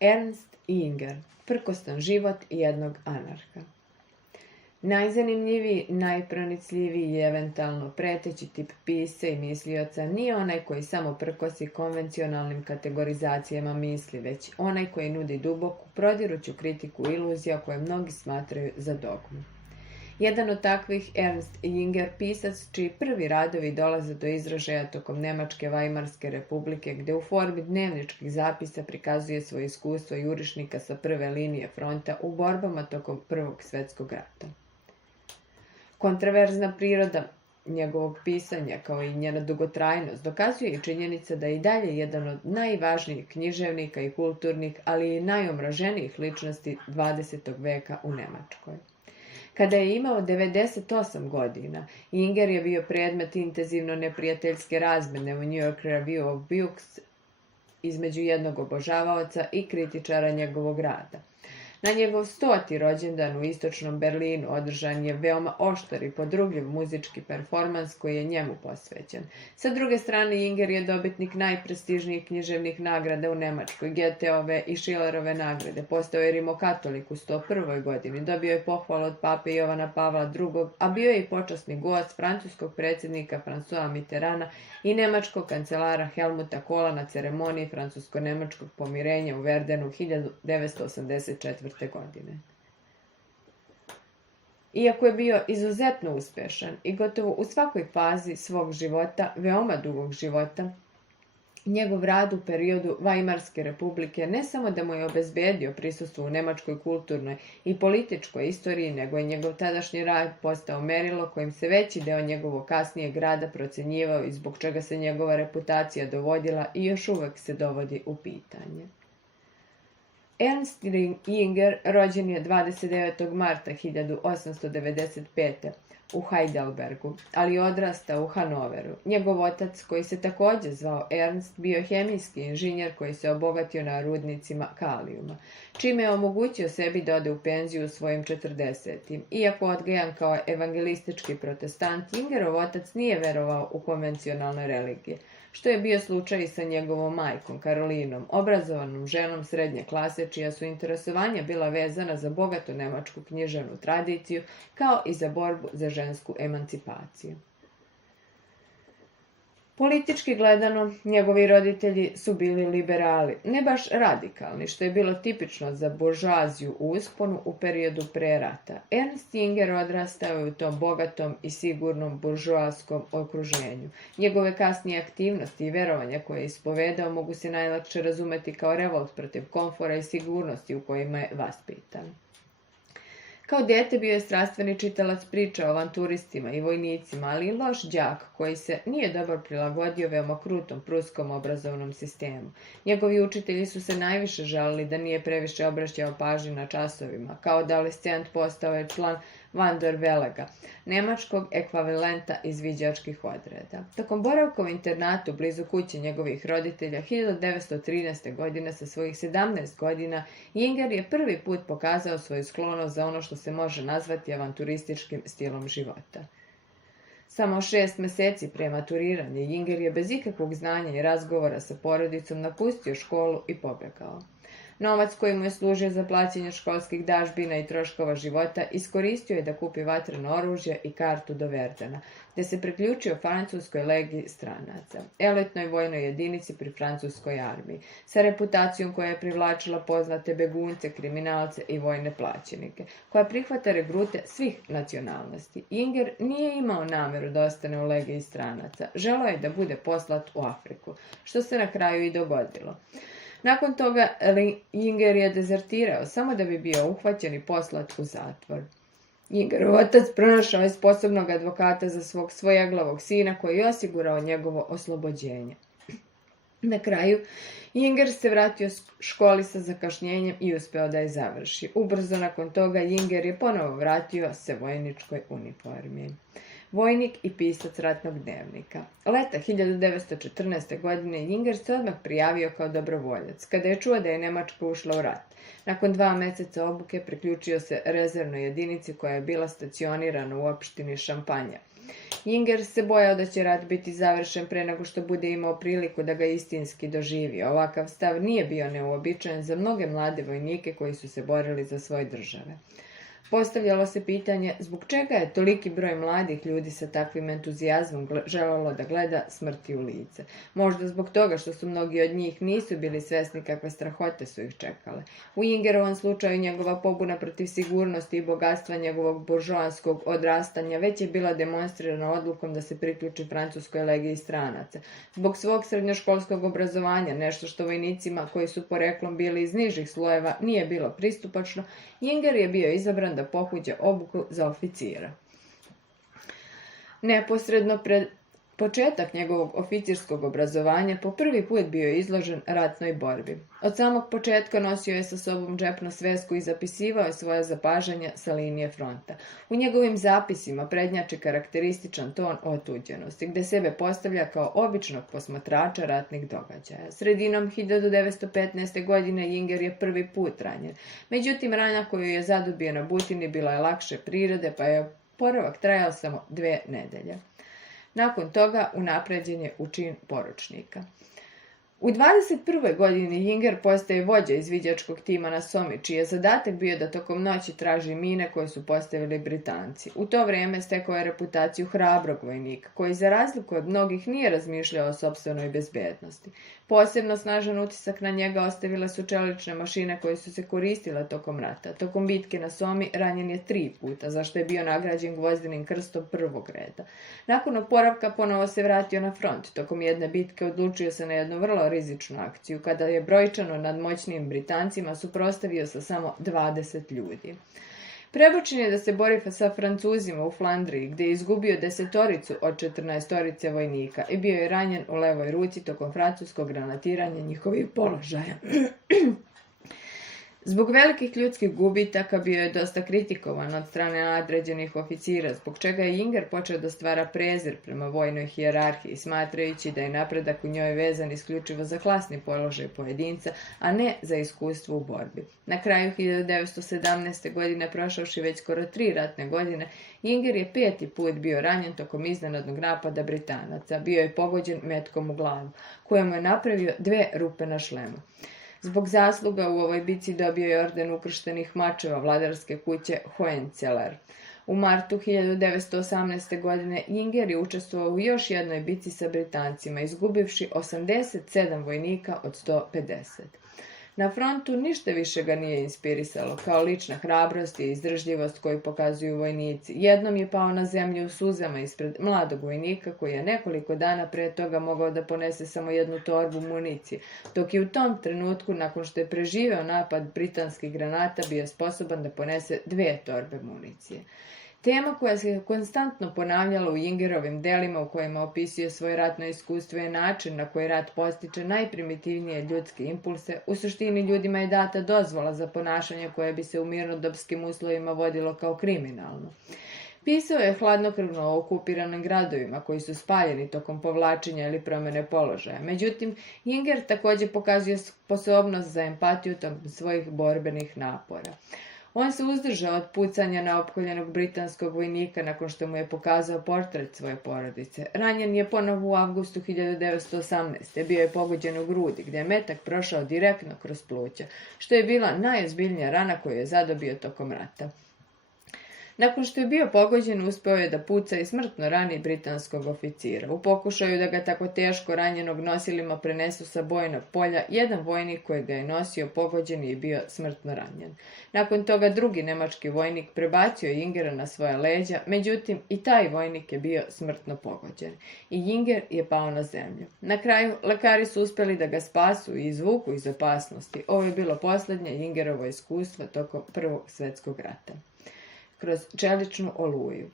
Ernst Inger, prkostan život jednog anarha. Najzanimljiviji, najpronicljiviji i eventualno preteći tip pisca i mislioca nije onaj koji samo prkosi konvencionalnim kategorizacijama misli, već onaj koji nudi duboku, prodiruću kritiku iluzija koje mnogi smatraju za dogmu. Jedan od takvih, Ernst Jünger, pisac čiji prvi radovi dolaze do izražaja tokom Nemačke Vajmarske republike, gde u formi dnevničkih zapisa prikazuje svoje iskustvo jurišnika sa prve linije fronta u borbama tokom Prvog svjetskog rata. Kontraverzna priroda njegovog pisanja, kao i njena dugotrajnost, dokazuje i činjenica da je i dalje jedan od najvažnijih književnika i kulturnih, ali i najomraženijih ličnosti 20. veka u Nemačkoj. Kada je imao 98 godina, Inger je bio predmet intenzivno neprijateljske razmene u New York Review of Books između jednog obožavaoca i kritičara njegovog rada. Na njegov 100. rođendan u istočnom Berlinu održan je veoma oštar i podrugljiv muzički performans koji je njemu posvećen. Sa druge strane, Inger je dobitnik najprestižnijih književnih nagrada u Nemačkoj, Goetheove i Schillerove nagrade. Postao je rimokatolik u 101. godini, dobio je pohvalu od pape Jovana Pavla II, a bio je i počasni gost francuskog predsjednika Françoisa Mitterranda i nemačkog kancelara Helmuta Kohla na ceremoniji francusko-nemačkog pomirenja u Verdenu 1984. godine. Iako je bio izuzetno uspješan i gotovo u svakoj fazi svog života, veoma dugog života, njegov rad u periodu Vajmarske republike ne samo da mu je obezbedio prisustvo u nemačkoj kulturnoj i političkoj istoriji, nego je njegov tadašnji rad postao merilo kojim se veći deo njegovog kasnijeg rada procenjivao i zbog čega se njegova reputacija dovodila i još uvek se dovodi u pitanje. Ernst Jünger rođen je 29. marta 1895. u Heidelbergu, ali je odrastao u Hanoveru. Njegov otac, koji se također zvao Ernst, bio hemijski inženjer koji se obogatio na rudnicima kalijuma, čime je omogućio sebi da ode u penziju u svojim 40. Iako odgajan kao evangelistički protestant, Jüngerov otac nije verovao u konvencionalne religije, što je bio slučaj i sa njegovom majkom, Karolinom, obrazovanom ženom srednje klase, čija su interesovanja bila vezana za bogatu nemačku književnu tradiciju, kao i za borbu za žensku emancipaciju. Politički gledano, njegovi roditelji su bili liberali, ne baš radikalni, što je bilo tipično za buržoaziju u usponu u periodu pre rata. Ernst Jünger odrastao je u tom bogatom i sigurnom buržoaskom okruženju. Njegove kasnije aktivnosti i verovanja koje je ispovedao mogu se najlakše razumeti kao revolt protiv komfora i sigurnosti u kojima je vaspitan. Kao dete bio je strastveni čitalac priča o avanturistima i vojnicima, ali i loš đak koji se nije dobro prilagodio veoma krutom pruskom obrazovnom sistemu. Njegovi učitelji su se najviše žalili da nije previše obraćao pažnju na časovima. Kao adolescent postao je član Van der Velega, nemačkog ekvivalenta izviđačkih odreda. Tokom boravka u internatu blizu kuće njegovih roditelja 1913. godine sa svojih 17 godina, Jünger je prvi put pokazao svoju sklonost za ono što se može nazvati avanturističkim stilom života. Samo 6 meseci pre maturiranja Jünger je bez ikakvog znanja i razgovora sa porodicom napustio školu i pobegao. Novac koji mu je služio za plaćanje školskih dažbina i troškova života iskoristio je da kupi vatreno oružje i kartu do Verdena, gde se priključio francuskoj legiji stranaca, elitnoj vojnoj jedinici pri francuskoj armiji, sa reputacijom koja je privlačila poznate begunce, kriminalce i vojne plaćenike, koja prihvata regrute svih nacionalnosti. Jünger nije imao nameru da ostane u legiji stranaca, želeo je da bude poslat u Afriku, što se na kraju i dogodilo. Nakon toga Jünger je dezertirao samo da bi bio uhvaćen i poslat u zatvor. Jüngerov otac pronašao je sposobnog advokata za svog svojeglavog sina koji je osigurao njegovo oslobođenje. Na kraju, Jünger se vratio školi sa zakašnjenjem i uspeo da je završi. Ubrzo nakon toga Jünger je ponovo vratio se vojničkoj uniformi. Vojnik i pisac ratnog dnevnika. Leta 1914. godine Jünger se odmah prijavio kao dobrovoljac, kada je čuo da je Nemačka ušla u rat. Nakon 2 meseca obuke priključio se rezervnoj jedinici koja je bila stacionirana u opštini Šampanja. Inger se bojao da će rat biti završen pre nego što bude imao priliku da ga istinski doživi. Ovakav stav nije bio neuobičajen za mnoge mlade vojnike koji su se borili za svoje države. Postavljalo se pitanje zbog čega je toliki broj mladih ljudi sa takvim entuzijazmom želelo da gleda smrti u lice. Možda zbog toga što su mnogi od njih nisu bili svesni kakve strahote su ih čekale. U Ingerovom slučaju njegova pobuna protiv sigurnosti i bogatstva njegovog buržoanskog odrastanja već je bila demonstrirana odlukom da se priključi francuskoj legiji stranaca. Zbog svog srednjoškolskog obrazovanja, nešto što vojnicima koji su poreklom bili iz nižih slojeva nije bilo pristupačno, Inger je bio izabran da pohađa obuku za oficira. Neposredno pred početak njegovog oficirskog obrazovanja po prvi put bio je izložen ratnoj borbi. Od samog početka nosio je sa sobom džepnu svesku i zapisivao je svoje zapažanja sa linije fronta. U njegovim zapisima prednjači karakterističan ton otuđenosti, gde sebe postavlja kao običnog posmatrača ratnih događaja. Sredinom 1915. godine Inger je prvi put ranjen. Međutim, rana koju je zadobio na Butini bila je lakše prirode, pa je oporavak trajao samo 2 nedelje. Nakon toga unapređen je u čin poručnika. U 21. godini Inger postaje vođa izviđačkog tima na Somi, čiji je zadatak bio da tokom noći traži mine koje su postavili Britanci. U to vrijeme stekao je reputaciju hrabrog vojnika, koji za razliku od mnogih nije razmišljao o sopstvenoj bezbednosti. Posebno snažan utisak na njega ostavile su čelične mašine koje su se koristile tokom rata. Tokom bitke na Somi ranjen je 3 puta, za što je bio nagrađen gvozdenim krstom prvog reda. Nakon oporavka ponovo se vratio na front. Tokom jedne bitke odlučio se na jednu vrlo rizičnu akciju, kada je brojčano nad moćnim Britancima suprotstavio sa samo 20 ljudi. Prebačen je da se bori sa Francuzima u Flandriji, gdje je izgubio 10 od 14 vojnika i bio je ranjen u levoj ruci tokom francuskog granatiranja njihovih položaja. Zbog velikih ljudskih gubitaka bio je dosta kritikovan od strane nadređenih oficira, zbog čega je Inger počeo da stvara prezir prema vojnoj hijerarhiji, smatrajući da je napredak u njoj vezan isključivo za klasni položaj pojedinca, a ne za iskustvo u borbi. Na kraju 1917. godine, prošavši već skoro 3 ratne godine, Inger je 5. put bio ranjen tokom iznenadnog napada Britanaca. Bio je pogođen metkom u glavu, kojemu je napravio 2 rupe na šlemu. Zbog zasluga u ovoj bici dobio je orden ukrštenih mačeva vladarske kuće Hohenzoller. U martu 1918. godine Inger je učestvovao u još jednoj bici sa Britancima, izgubivši 87 vojnika od 150. Na frontu ništa više ga nije inspirisalo, kao lična hrabrost i izdržljivost koju pokazuju vojnici. Jednom je pao na zemlju u suzama ispred mladog vojnika koji je nekoliko dana pre toga mogao da ponese samo 1 torbu municije, dok je u tom trenutku, nakon što je preživeo napad britanskih granata, bio sposoban da ponese 2 torbe municije. Tema koja se konstantno ponavljala u Ingerovim delima u kojima opisuje svoje ratno iskustvo je način na koji rat postiče najprimitivnije ljudske impulse. U suštini ljudima je data dozvola za ponašanje koje bi se u mirnodopskim uslovima vodilo kao kriminalno. Pisao je hladnokrvno o okupiranim gradovima koji su spaljeni tokom povlačenja ili promjene položaja. Međutim, Inger također pokazuje sposobnost za empatiju tokom svojih borbenih napora. On se uzdržao od pucanja na opkoljenog britanskog vojnika nakon što mu je pokazao portret svoje porodice. Ranjen je ponovo u avgustu 1918. Bio je pogođen u grudi, gdje je metak prošao direktno kroz pluća, što je bila najozbiljnija rana koju je zadobio tokom rata. Nakon što je bio pogođen, uspeo je da puca i smrtno rani britanskog oficira. U pokušaju da ga tako teško ranjenog nosilima prenesu sa bojnog polja, jedan vojnik koji ga je nosio pogođen je bio smrtno ranjen. Nakon toga drugi nemački vojnik prebacio Ingera na svoja leđa, međutim i taj vojnik je bio smrtno pogođen. I Inger je pao na zemlju. Na kraju, lekari su uspjeli da ga spasu i izvuku iz opasnosti. Ovo je bilo posljednje Ingerovo iskustvo tokom Prvog svjetskog rata. Kroz čeličnu oluju.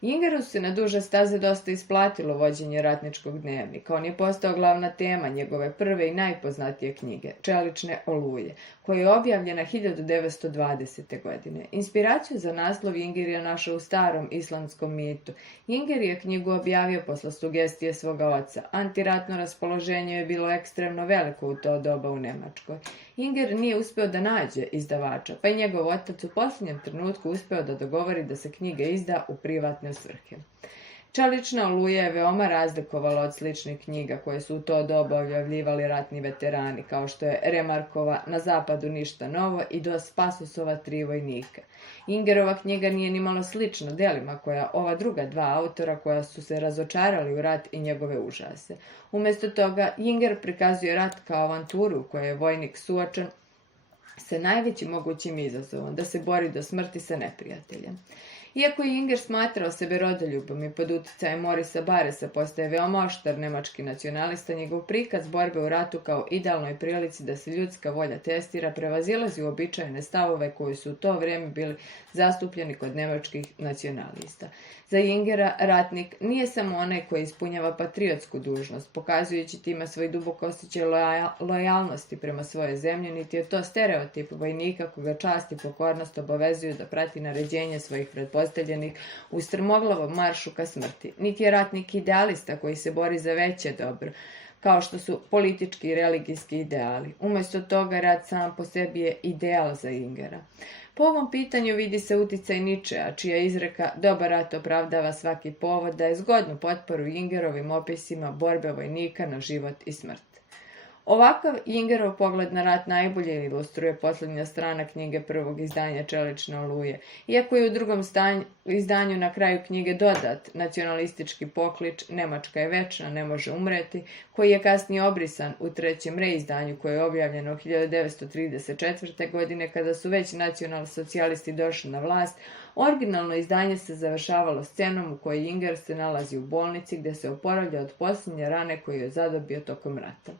Ingeru se na duže staze dosta isplatilo vođenje ratničkog dnevnika. On je postao glavna tema njegove prve i najpoznatije knjige, Čelične oluje, koja je objavljena 1920. godine. Inspiraciju za naslov Inger je našao u starom islamskom mitu. Inger je knjigu objavio posle sugestije svoga oca. Antiratno raspoloženje je bilo ekstremno veliko u to doba u Nemačkoj. Inger nije uspeo da nađe izdavača, pa je njegov otac u posljednjem trenutku uspeo da dogovori da se knjiga izda u privatne svrhe. Čelična oluja je veoma razlikovala od sličnih knjiga koje su u to doba objavljivali ratni veterani, kao što je Remarkova Na zapadu ništa novo i Dos Pasosova Tri vojnika. Ingerova knjiga nije ni malo slična delima koja ova druga dva autora koja su se razočarali u rat i njegove užase. Umjesto toga, Inger prikazuje rat kao avanturu u kojoj je vojnik suočen sa najvećim mogućim izazovom, da se bori do smrti sa neprijateljem. Iako je Inger smatrao sebe rodoljubom i pod uticajem Morisa Baresa postaje veoma oštar nemački nacionalista, njegov prikaz borbe u ratu kao idealnoj prilici da se ljudska volja testira prevazilazi uobičajene stavove koji su u to vrijeme bili zastupljeni kod nemačkih nacionalista. Za Ingera ratnik nije samo onaj koji ispunjava patriotsku dužnost, pokazujući time svoj duboko osjećaj lojalnosti prema svojoj zemlji, niti je to stereotip vojnika koga čast i pokornost obavezuju da prati naređenje svojih pretpostavljenih u strmoglavom maršu ka smrti. Niti je ratnik idealista koji se bori za veće dobro, kao što su politički i religijski ideali. Umjesto toga, rat sam po sebi je ideal za Ingera. Po ovom pitanju vidi se uticaj Ničea, čija izreka dobar rat opravdava svaki povod, daje zgodnu potporu Ingerovim opisima borbe vojnika na život i smrt. Ovakav Ingerov pogled na rat najbolje ilustruje posljednja strana knjige prvog izdanja Čelične oluje. Iako je u drugom izdanju na kraju knjige dodat nacionalistički poklič Nemačka je večna, ne može umreti, koji je kasnije obrisan u trećem reizdanju koje je objavljeno 1934. godine kada su već nacionalsocijalisti došli na vlast, originalno izdanje se završavalo scenom u kojoj Inger se nalazi u bolnici gdje se oporavlja od posljednje rane koju je zadobio tokom rata.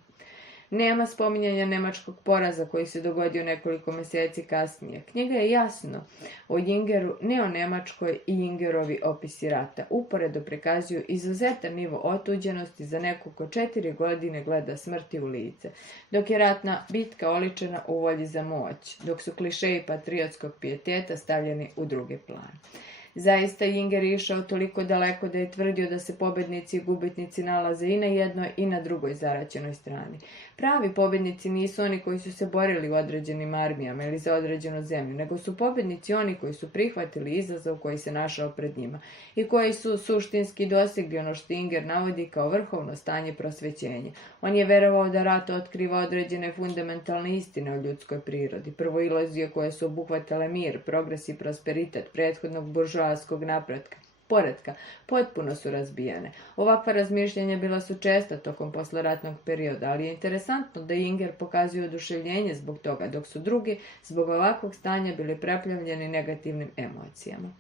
Nema spominjanja nemačkog poraza koji se dogodio nekoliko mjeseci kasnije. Knjiga je jasno o Ingeru, ne o Nemačkoj i Ingerovi opisi rata. Uporedo prikazuju izuzetan nivo otuđenosti za nekog ko 4 godine gleda smrti u lice, dok je ratna bitka oličena u volji za moć, dok su klišeji patriotskog pijeteta stavljeni u drugi plan. Zaista Inger je išao toliko daleko da je tvrdio da se pobednici i gubitnici nalaze i na jednoj i na drugoj zaraćenoj strani. Pravi pobednici nisu oni koji su se borili u određenim armijama ili za određenu zemlju, nego su pobednici oni koji su prihvatili izazov koji se našao pred njima i koji su suštinski dosegli ono što Inger navodi kao vrhovno stanje prosvećenja. On je verovao da rat otkriva određene fundamentalne istine o ljudskoj prirodi, prvo iluzije koje su obuhvatale mir, progres i prosperitet prethodnog buržoaskog poretka, potpuno su razbijene. Ovakva razmišljanja bila su česta tokom posleratnog perioda, ali je interesantno da Inger pokazuje oduševljenje zbog toga, dok su drugi zbog ovakvog stanja bili preplavljeni negativnim emocijama.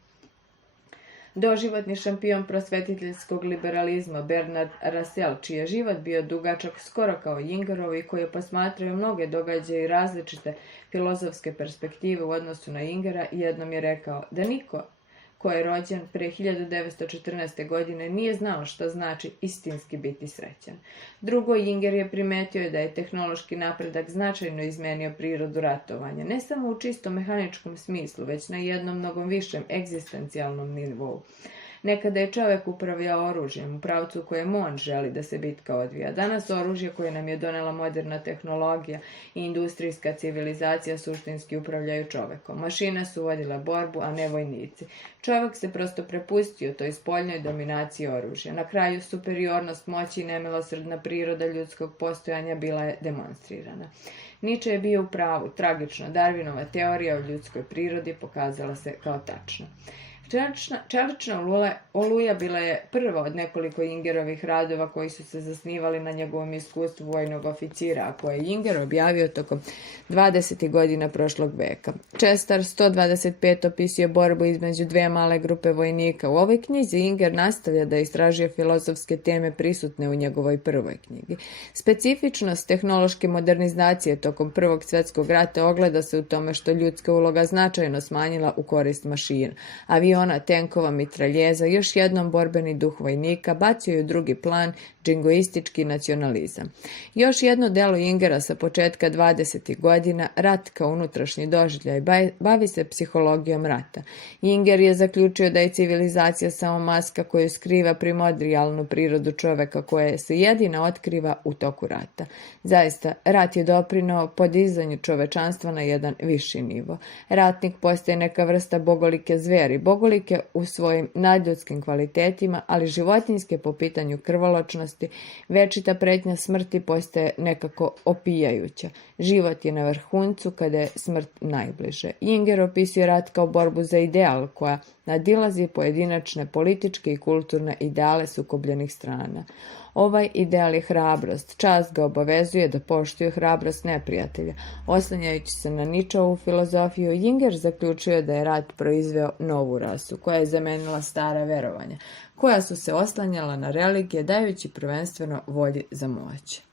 Doživotni šampion prosvetiteljskog liberalizma Bernard Russell, čiji je život bio dugačak skoro kao Ingerov i koji je posmatrao mnoge događaje i različite filozofske perspektive u odnosu na Ingera, jednom je rekao da niko ko je rođen pre 1914. godine nije znao šta znači istinski biti srećan. Drugo, Inger je primetio da je tehnološki napredak značajno izmenio prirodu ratovanja, ne samo u čisto mehaničkom smislu, već na jednom mnogo višem egzistencijalnom nivou. Nekada je čovjek upravljao oružjem u pravcu u kojem on želi da se bitka odvija. Danas oružje koje nam je donela moderna tehnologija i industrijska civilizacija suštinski upravljaju čovjekom. Mašine su vodile borbu, a ne vojnici. Čovjek se prosto prepustio toj spoljnoj dominaciji oružja. Na kraju superiornost moći i nemilosrdna priroda ljudskog postojanja bila je demonstrirana. Nietzsche je bio u pravu. Tragično, Darwinova teorija o ljudskoj prirodi pokazala se kao tačna. Čelična oluja bila je prva od nekoliko Ingerovih radova koji su se zasnivali na njegovom iskustvu vojnog oficira, a koje je Inger objavio tokom 20. godina prošlog veka. Čestar 125 opisuje borbu između dve male grupe vojnika. U ovoj knjizi Inger nastavlja da istražuje filozofske teme prisutne u njegovoj prvoj knjigi. Specifičnost tehnološke modernizacije tokom Prvog svjetskog rata ogleda se u tome što ljudska uloga značajno smanjila u korist mašina. Aviona, tenkova, mitraljeza, još jednom borbeni duh vojnika bacio u drugi plan džingoistički nacionalizam. Još jedno delo Ingera sa početka 20. godina, Rat kao unutrašnji doživljaj, bavi se psihologijom rata. Inger je zaključio da je civilizacija samo maska koju skriva primordijalnu prirodu čoveka koja se jedina otkriva u toku rata. Zaista, rat je doprinao podizanju čovečanstva na jedan viši nivo. Ratnik postaje neka vrsta bogolike zveri. bogolike u svojim nadljudskim kvalitetima, ali životinjske po pitanju krvoločnosti, večita pretnja smrti postaje nekako opijajuća. Život je na vrhuncu kada je smrt najbliže. Inger opisuje rat kao borbu za ideal koja nadilazi pojedinačne političke i kulturne ideale sukobljenih strana. Ovaj ideal je hrabrost. Čast ga obavezuje da poštuje hrabrost neprijatelja. Oslanjajući se na Nietzscheovu filozofiju, Inger zaključio da je rat proizveo novu rasu, koja je zamenila stara verovanja, koja su se oslanjala na religije, dajući prvenstveno volji za moć.